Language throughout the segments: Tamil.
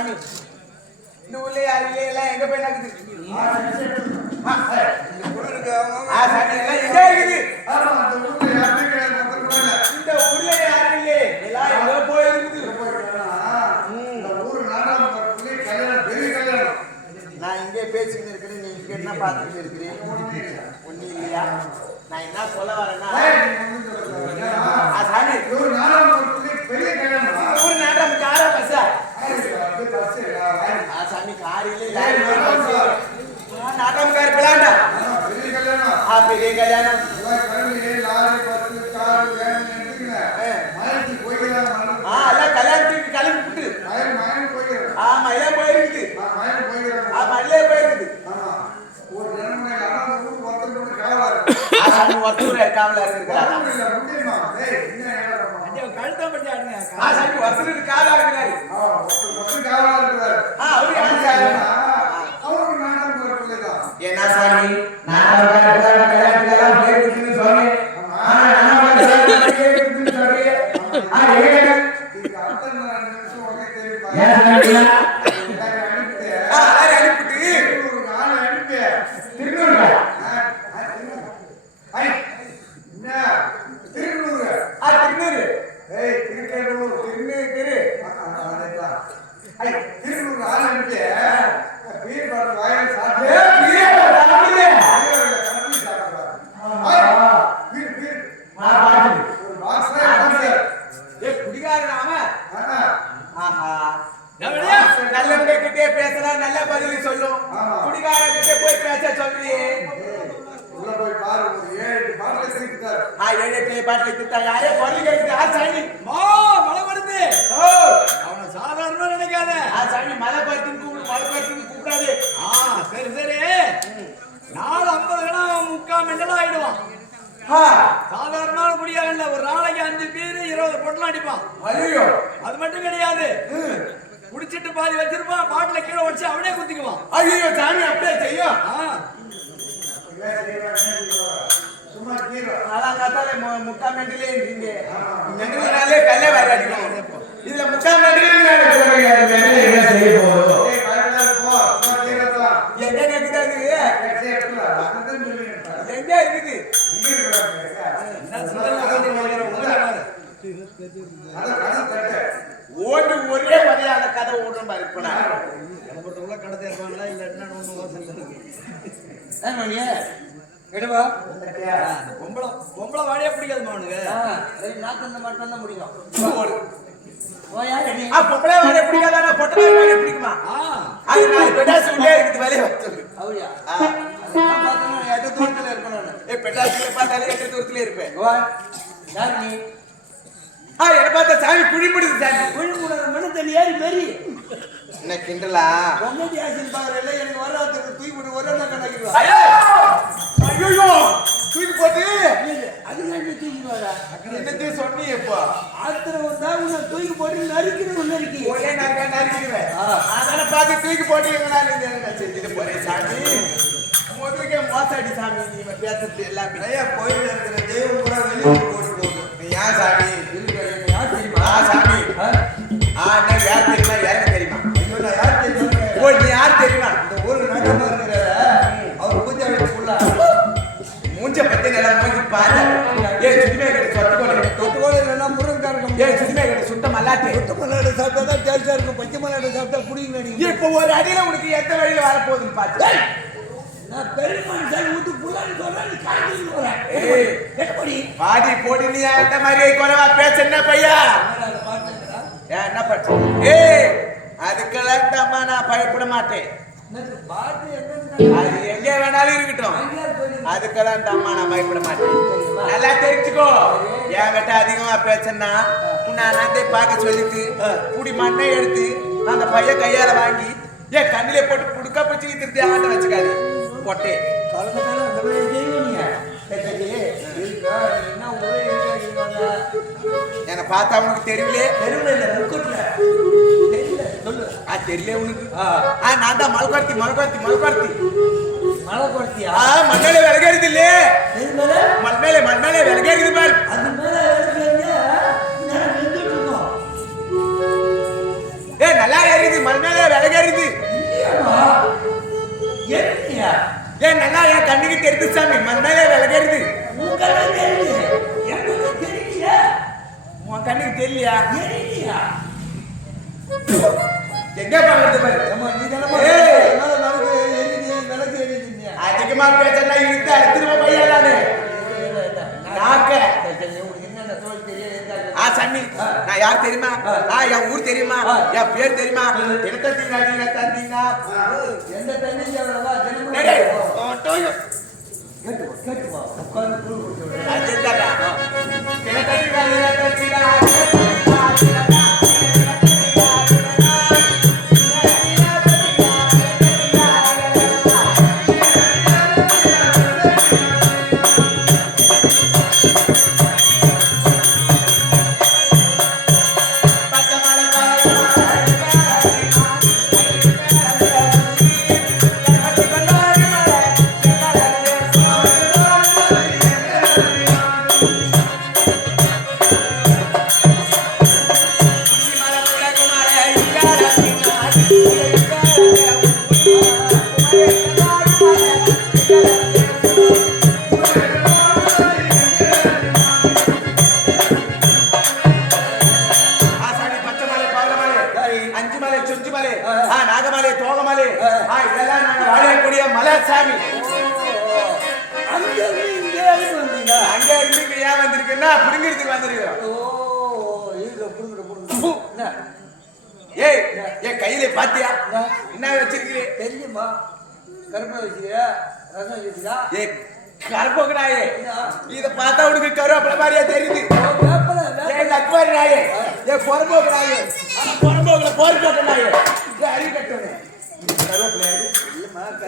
சாமி இந்த ஊர்ல யாரு எல்லாம் எங்க போய் நடக்குது? இந்த குளிருக்கு சாமி எல்லாம் எங்க இருக்குது? இந்த ஊர்ல யாரும் இல்லையே, எல்லாம் எங்க போயிருக்குது? நான் இங்கே பேசிக்கிட்டு இருக்கிறேன், நீ இங்க என்ன பார்த்துட்டு இருக்கிறேன்? ஒண்ணு இல்லையா? நான் என்ன சொல்ல வரேன்னா சாமி ஊர் நாட்டம் காரா பஸ்ஸா? சாமி காரிலே நாட்டம் கார் பிளாண்டா பெரிய கல்யாணம் எல்லாம் கல்யாணத்துக்கு கிளம்பிட்டு மயிலே போயிருக்குது. மயிலே போயிருக்குது. ஒருத்தர் காவலா இருக்கிறார். ஒருத்தர் காவலா இருக்கிறாரு. என்ன சாமி நல்லவங்க கிட்டே பேசலாம், நல்ல பதில் சொல்லும். குடிகார கிட்டே போய் பேச சொல்றியே. சாதாரணமா நினைக்காத மலை பருத்தி கூப்பிடாது. சரி சரி, 4:50 முக்கால் மெண்டல் ஆயிடுவான். சாதாரணமான குடியாகல, ஒரு நாளைக்கு 5 பீர் 20 பொட்டலாம் அடிப்பான். அது மட்டும் கிடையாது, குடிச்சிட்டு பாதி வச்சிருப்பான், பாட்டில கீழே வச்சு அவனே குத்திக்குவான். ஐயோ சாமி அப்படியே செய்யும். முக்கால் மெண்டலே மெண்டலே கல்ல வேற அடிக்கும். இதுல முக்கால் மெண்டலே எங்க இருக்குது? எங்க இருக்குது? ஓட்டு ஒரே வகையான கதை ஓடுற மாதிரி இருப்பா. கடை தேர்வாங்களா இல்ல பொம்பளை வாடியா பிடிக்காது அவனுக்கு. நாக்கு மட்டும் தான் முடியும். பொம்பளை வாடியா பிடிக்காத, பொட்டை வாடியா பிடிக்குமா? அது 4 பெட்டாசு உள்ளே இருக்குது, வேலையை வச்சு. அப்படியா? எட்டு தூரத்துல இருக்கணும். பெட்டாசுல பார்த்தாலே 8 தூரத்துல இருப்பேன். யாரு நீ? என்ன பார்த்தா சாமி குழி பிடிச்சு. சாமி குழி போடுற மண்ணு தண்ணி ஏறி மாரி என்ன கிண்டலா? பொங்கல் ஆசிரியர் பாக்குறேன், எனக்கு வர்றதுக்கு தூக்கி போட்டு ஒரே கணக்கிடுவா. ஐயோ தூக்கி போட்டு அதுதான் தூக்கி வரா என்னத்தையும் சொன்னீங்க. இப்போ ஆத்திரம் வந்தா உன்னை தூக்கி போட்டு நறுக்கணும். நறுக்கி ஒரே நறுக்கிடுவேன். அதனால பார்த்து தூக்கி போட்டு செஞ்சுட்டு போறேன். சாமி முதலுக்கே மோசாடி சாமி, நீங்க பேசுறது எல்லாமே கோயில் இருக்கிற தெய்வம் கூட வெளியே போட்டு போகுது. ஏன் சாமி? யார் தெரியுமா? சாமி யார் தெரியுமா? யாருக்கு தெரியுமா? யார் தெரியுமா? நீ யார் தெரியுமா? இந்த ஊருக்கு நகரமா இருக்கிற அவர் பூஜை வீட்டுக்குள்ள மூஞ்ச பத்தி நல்லா மூஞ்சி பாரு. ஏன் சுத்திமே கிட்ட சொத்துக்கோடு இல்லைன்னா முருங்காருக்கும். ஏன் சுத்திமே கிட்ட சுட்ட மல்லாட்டு. சுத்த மல்லாட்டு சாப்பிட்டா தான் டேஸ்டா இருக்கும். பச்சை மல்லாட்டு சாப்பிட்டா குடிங்க. நீங்க இப்போ ஒரு அடியில உனக்கு எந்த வழியில வரப்போகுதுன்னு பார்த்து நான் பெரிய மனுஷன் வீட்டு புள்ளான்னு சொல்றேன், நீ காய்ச்சி போறேன். எப்படி பாடி போடி நீ அந்த மாதிரி குறைவா பேச என்ன பையா? என்ன பட்டு? அதுக்கெல்லாம் தம்மா நான் பயப்பட மாட்டேன். அது எங்க வேணாலும் இருக்கட்டும், அதுக்கெல்லாம் தம்மா நான் பயப்பட மாட்டேன். நல்லா தெரிஞ்சுக்கோ. என்கிட்ட அதிகமா பேசன்னா உன்னை பார்க்க சொல்லிட்டு புடி மண்ணை எடுத்து அந்த பையன் கையால வாங்கி என் கண்ணிலே போட்டு புடுக்க பிடிச்சி திருத்தி ஆண்ட வச்சுக்காது பொட்டே. என்ன பார்த்தா உனக்கு தெரியல? தெரியல உனக்கு? நான் தான் மலைக்கொடுத்தி மண்ணாலே விலகிறது இல்ல, மண்ணாலே விலகிறது பாரு. நல்லா விலகேறிது மண் மேல விலகேறிது. ஏன் நல்லா என் கண்ணுக்கு தெரியுது சாமி, மண் மேல விலகேறிது. உன் கண்ணுக்கு தெரியலையா? எங்க பாக்குறது பாரு. அதிகமா பேசல இழுத்து அடுத்துருவ பையன் சன்னி. நான் யார் தெரியுமா? என் ஊர் தெரியுமா? என் பேர் தெரியுமா? எந்த தந்தீங்கன்னா எந்த தண்ணி நாகமலை தோகமலை இதெல்லாம் நாங்க வாழக்கூடிய மலை சாமி. அங்க இருந்து ஏன் வந்திருக்குன்னா புடுங்கிறதுக்கு வந்திருக்கிறோம். ஏய் என் கையில பாத்தியா என்ன வச்சிருக்கிறேன் தெரியுமா? கருப்பை வச்சுக்கிற ரசம் வச்சுக்கிறா. ஏ கருப்போக்குனாயே இத பார்த்தா உனக்கு கருவேப்பிலை மாதிரியா தெரியுது. ஏன் அக்பர் நாயே, ஏன் பொறம்போக்குனாயே, பொறம்போக்குல போர்க்கோட்டனாயே, ஏன் அறிவு கட்டணும் கருவேப்பிலை.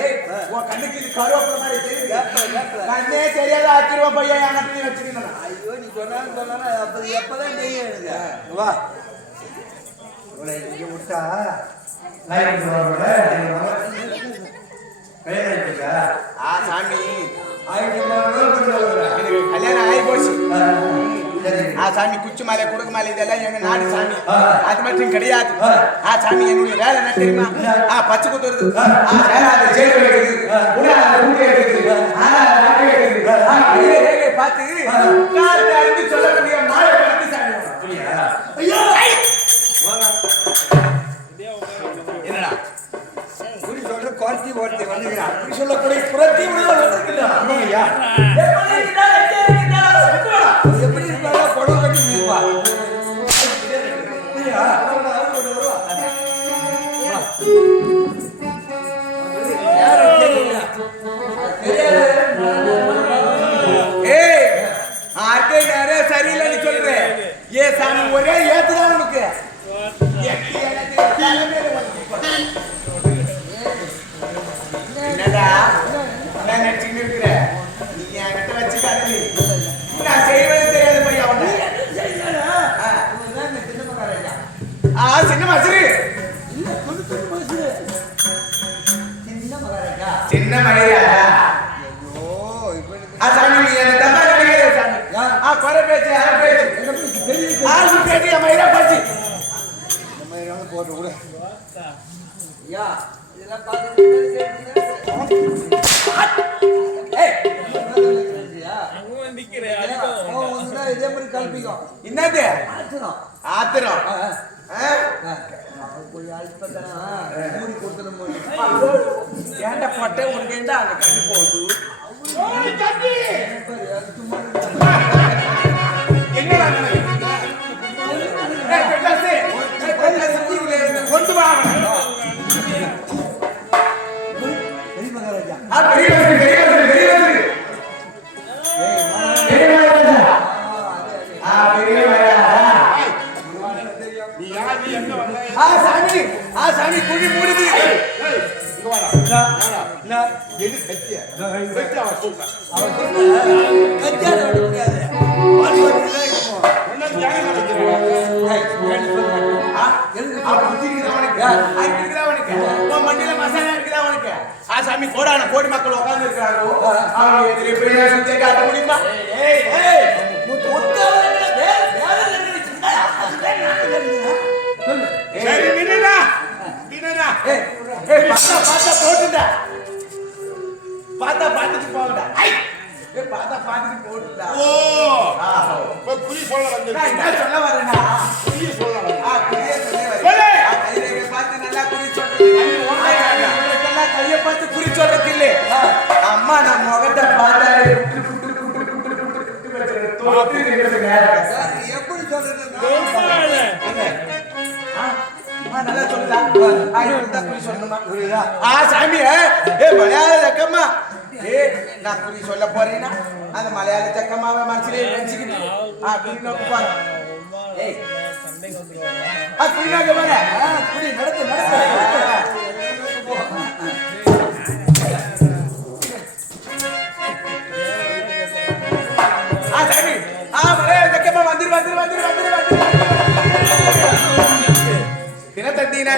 ஏய் உன் கண்ணுக்கு இது கருவேப்பிலை மாதிரி தெரியுது. கண்ணே தெரியாத ஆச்சரிய பையன் என் கண்ணி வச்சிருக்கேன். ஐயோ நீ சொன்னாலும் அப்ப எப்பதான் தெரியும் எனக்கு. வா இங்க விட்டா சாமி கல்யாணம் ஆகி போச்சு. சாமி குச்சி மாலை கொடுக்க மாலை இதெல்லாம் எங்க நாடு சாமி. அது மட்டும் கிடையாது. சாமி என்னுடைய வேலை என்ன தெரியுமா? பச்சை குத்துறது, பார்த்து சொல்லக்கூடிய மாலை பார்த்து சாமி. என்னடா சொல்ற குவாலிட்டி ஓட்டி வந்துக்கிறான். அப்படி சொல்லக்கூடிய புரட்சி எப்படி இருப்பாங்க? புடவை கட்டி இருப்பா. சரியில்லைன்னு சொல்றேன். ஏ சாமி ஒரே ஏத்துதான் உனக்கு. என்னடா நான் நினைச்சுட்டு இருக்கிற நீ என்கிட்ட வச்சுக்காது. நான் செய்வது தெரியாது பையா. சின்ன மசரு சின்ன மயிரா. சாமி நீ என்ன தப்பா கிடையாது சாமி. குறை பேச்சு யாரும் பேச்சு ஆறு பேச்சு என் மயிரா போச்சு. போட்டு கூட யா இதெல்லாம் பார்த்து இதே மாதிரி கல்பிக்கும். என்னது ஆத்திரம்? ஏன்டா பட்டை உனக்கு ஏண்டா அங்க கண்ணு போகுது? கொண்டு வா. சாமி குழி மூடுது. மண்டியில மசாலா இருக்குதா உனக்கு? சாமி கோடான கோடி மக்கள் உட்கார்ந்து இருக்காங்க. காட்ட முடியுமா? சரி நின்னுடா. பார்த்தா போட்டுடா. பார்த்தா பார்த்துட்டு போகடா. பார்த்தா பார்த்துட்டு போட்டுடா. ஓ இப்ப குறி சொல்ல வந்து நான் என்ன சொல்ல வரேன்னா குறி சொல்ல வந்து குறியே சொல்ல சொல்லு. வரேன். கையை பார்த்து நல்லா குறி சொல்றது. இவருக்கெல்லாம் கையை பார்த்து குறி சொல்றது இல்லை. அம்மா நான் முகத்தை பார்த்தா எப்படி சொல்றது? நல்லா சொல்லுதா? இப்படிதான் குறி சொல்லணுமா? சாமி மலையாள ஜக்கம்மா நான் குறி சொல்ல போறேன்னா அந்த மலையாள ஜக்கம்மாவை மனசுல நினைச்சுக்கிட்டு குறி நோக்கு பாரு. குறி நோக்க பாரு. குறி நடத்து சாமி மலையாள ஜக்கம்மா வந்துரு தினத்தட்டினா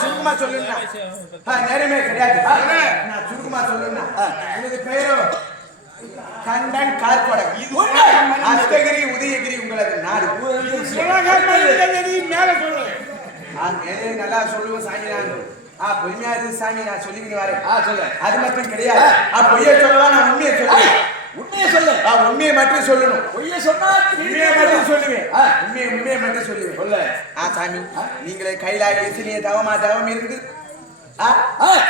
சுருக்கமா சொல்லுன்னா நேரமே கிடையாது. நான் சுருக்கமா சொல்லுன்னா உனது பேரு கண்டன் கார்படகம். அஷ்டகிரி உதயகிரி உங்களது நாடு. மேல சொல்லு. நல்லா சொல்லுவோம் சாமி. நான் பொய்மையா இருக்கு சாமி. நான் சொல்லிக்கிட்டு வரேன். சொல்லு. அது மட்டும் கிடையாது. பொய்ய சொல்லலாம். நான் உண்மையை சொல்லுவேன். உண்மையை சொல்லு. உண்மையை மட்டும் சொல்லணும். பொய்ய சொன்னா உண்மையை மட்டும் சொல்லுவேன். உண்மையை மட்டும் சொல்லுவேன். சொல்லு. சாமி நீங்களே கைலாய தவம் இருந்து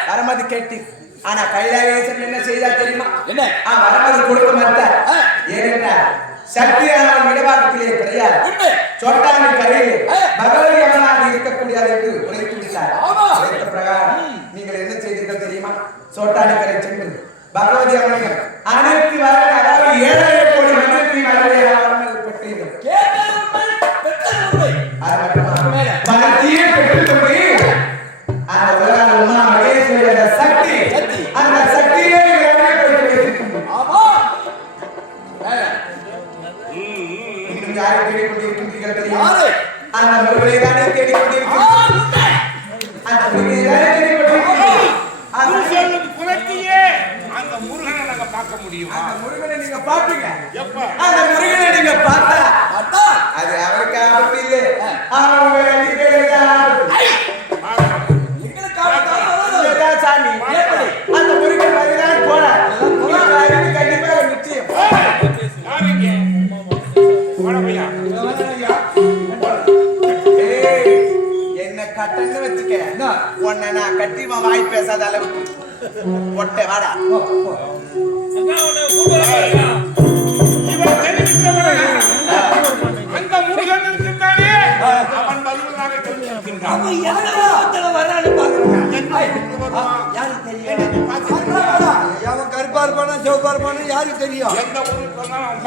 வரமது கேட்டு ஆனா கைலாயேசன் என்ன செய்தா தெரியுமா? என்ன வரமது கொடுக்க மாட்டார். ஏனென்றால் சக்தியான இடவாக்கத்திலே கிடையாது. சொட்டாமி கரையிலே பகவதி அம்மனாக இருக்கக்கூடிய என்று உரைத்து விட்டார். பிரகாரம் நீங்கள் என்ன செய்தீர்கள் தெரியுமா? சோட்டாணி கரை சென்று பகவதி அம்மனை அனைத்து வர அதாவது 7 கோடி மனிதர்களை வரவேற்று பெற்றீர்கள். பகவதியை பெற்றுக்கொண்டு அந்த உலக உமா மகேஸ்வரிய சக்தி அந்த சக்தியை இன்னும் யாரை தேடிக்கொண்டிருக்கின்றீர்கள் தெரியுமா? அந்த முருகனை தானே தேடிக்கொண்டிருக்கிறீர்கள். அந்த முருகனை தானே தேடிக்கொண்டிருக்கிறீர்கள். அந்த முருகனை நாங்க பார்க்க முடியும். அந்த முருகனை நீங்க பாப்பீங்க. எப்ப அந்த முருகனை நீங்க பார்த்தா அது அவருக்கு ஆபத்து இல்லை. அவங்க சாமி அந்த முருகன் மாதிரிதான் போறார். கண்டிப்பா நிச்சயம். என்ன கட்டன்னு வச்சுக்க உன்னை நான் கட்டி வாய் பேசாத அளவுக்கு ஒட்டை வாடா. அந்த முருகன் இருக்கின்றானே அவன் வலுவனாக தெரிஞ்சிருக்கின்றான். அவன் கருப்பா இருப்பானா சிவப்பா இருப்பானா யாருக்கு தெரியும்? எந்த ஊருக்கு வந்தாலும்